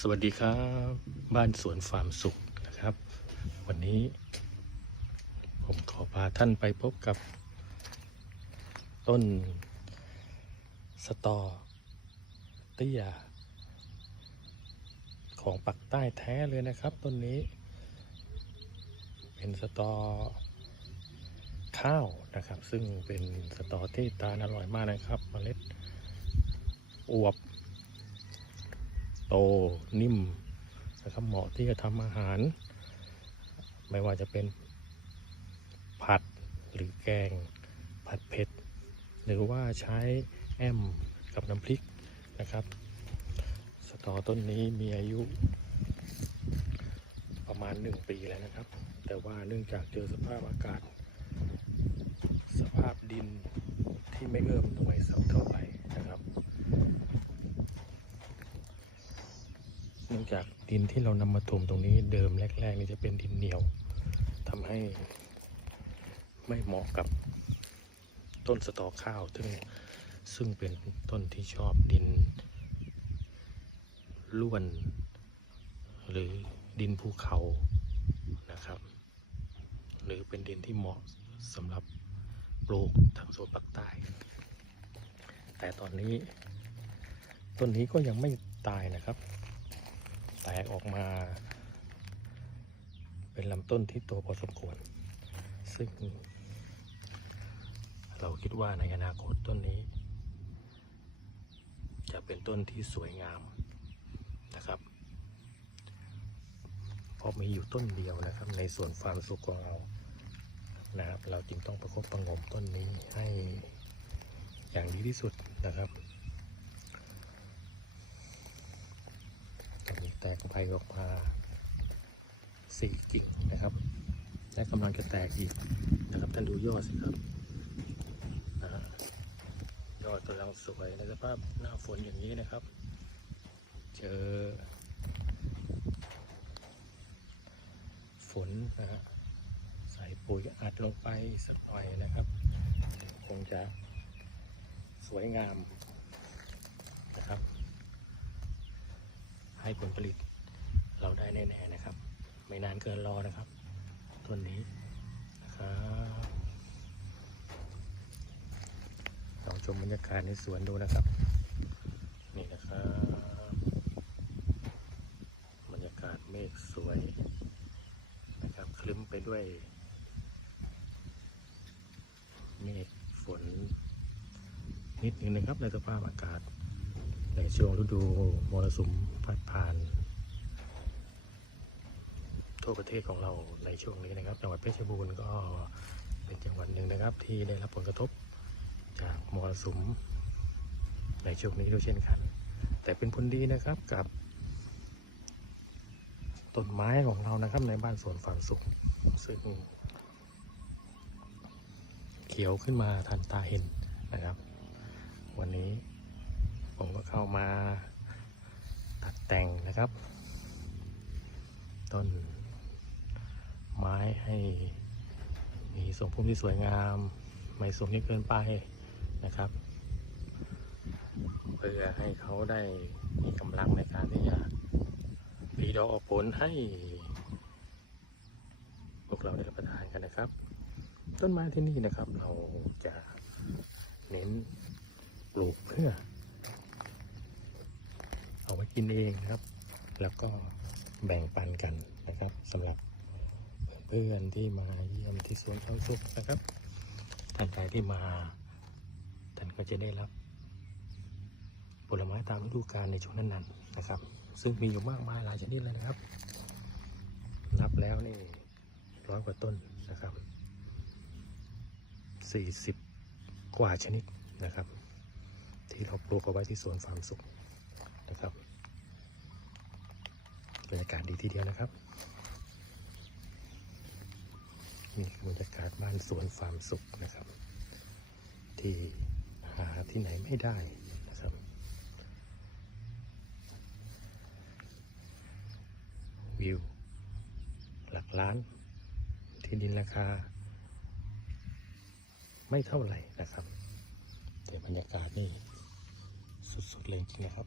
สวัสดีครับ บ้านสวนฟาร์มสุขนะครับ วันนี้ ผมขอพาท่านไปพบกับ ต้น สตอเตี้ยของปักใต้แท้เลยนะครับ ต้นนี้ เป็นสตอข้าวนะครับ ซึ่งเป็นสตอที่ทานอร่อยมากนะครับเมล็ดอวบ ตนิ่มนะครับเหมาะที่จะทำอาหาร ไม่ว่าจะเป็นผัดหรือแกง ผัดเผ็ด หรือว่าใช้แอมกับน้ำพริกนะครับ สตอต้นนี้มีอายุประมาณ 1 ปีแล้วนะครับ แต่ว่าเนื่องจากเจอสภาพอากาศ สภาพดินที่ไม่เอื้อมหน่วยสักเท่าไหร่นะครับ เนื่องจากดินที่เรานำมาถมตรงนี้เดิมแรกๆนี่จะเป็นดินเหนียวทำให้ไม่เหมาะกับต้นสตอข้าว ซึ่งซึ่งเป็นต้นที่ชอบดินล้วน หรือดินภูเขานะครับ หรือเป็นดินที่เหมาะสำหรับปลูกทางโซนภาคใต้ แต่ตอนนี้ต้นนี้ก็ยังไม่ตายนะครับ แตกออกมา เป็นลำต้นที่โตพอสมควร ซึ่ง เราคิดว่าในอนาคตต้นนี้ จะเป็นต้นที่สวยงามนะครับเพราะมีอยู่ต้นเดียวนะครับ ในส่วนฟาร์มสุขของเรานะครับ เราจึงต้องประคบประงมต้นนี้ให้อย่างดีที่สุดนะครับ ตอนนี้ แตกใบออกมาสี่กิ่งนะครับ และกำลังจะแตกอีกนะครับท่านดูยอดสิครับยอดกำลังสวยในสภาพหน้าฝนอย่างนี้นะครับ เจอ ฝนนะฮะใส่ปุ๋ยอัดลงไปสักหน่อยนะครับ คงจะสวยงามนะครับ ให้ผลผลิต เราได้แน่ๆนะครับ ไม่นานเกินรอนะครับต้นนี้นะครับลองชมบรรยากาศในสวนดูนะครับ นี่นะครับบรรยากาศเมฆสวยนะครับคลึ้มไปด้วย เมฆฝนนิดนึงนะครับในสภาพอากาศ ช่วงฤดูมรสุมพัดผ่าน ทั่วประเทศของเราในช่วงนี้นะครับ จังหวัดเพชรบูรณ์ก็เป็นจังหวัดหนึ่งนะครับ ที่ได้รับผลกระทบจากมรสุมในช่วงนี้ด้วยเช่นกัน แต่เป็นผลดีนะครับกับต้นไม้ของเรานะครับในบ้านสวนฟาร์มสุขซึ่งเขียวขึ้นมาทันตาเห็นนะครับ ผมก็เข้ามาตัดแต่งนะครับ ต้นไม้ให้มีทรงพุ่มที่สวยงาม ไม่สูงจนเกินไปนะครับ เพื่อให้เขาได้มีกำลังในการที่จะผลิดอกออกผลให้ พวกเราได้รับประทานกันนะครับ ต้นไม้ที่นี่นะครับเราจะเน้นปลูกเพื่อ กินเองนะครับ แล้วก็แบ่งปันกันนะครับสำหรับเพื่อนที่มาเยี่ยมที่สวนความสุขนะครับท่านใดที่มาท่านก็จะได้รับ ผลไม้ตามฤดูกาลในช่วงนั้นๆนะครับ ซึ่งมีอยู่มากมายหลายชนิดเลยนะครับ นับแล้วนี่ร้อยกว่าต้นนะครับสี่สิบกว่าชนิดนะครับ ที่เราปลูกเอาไว้ที่สวนฟาร์มสุขนะครับ บรรยากาศดีทีเดียวนะครับนี่คือบรรยากาศบ้านสวนฟาร์มสุขนะครับ ที่หาที่ไหนไม่ได้นะครับ วิว หลักล้าน ที่ดินราคา ไม่เท่าไหร่นะครับ แต่บรรยากาศนี่สุดๆเลยจริงนะครับ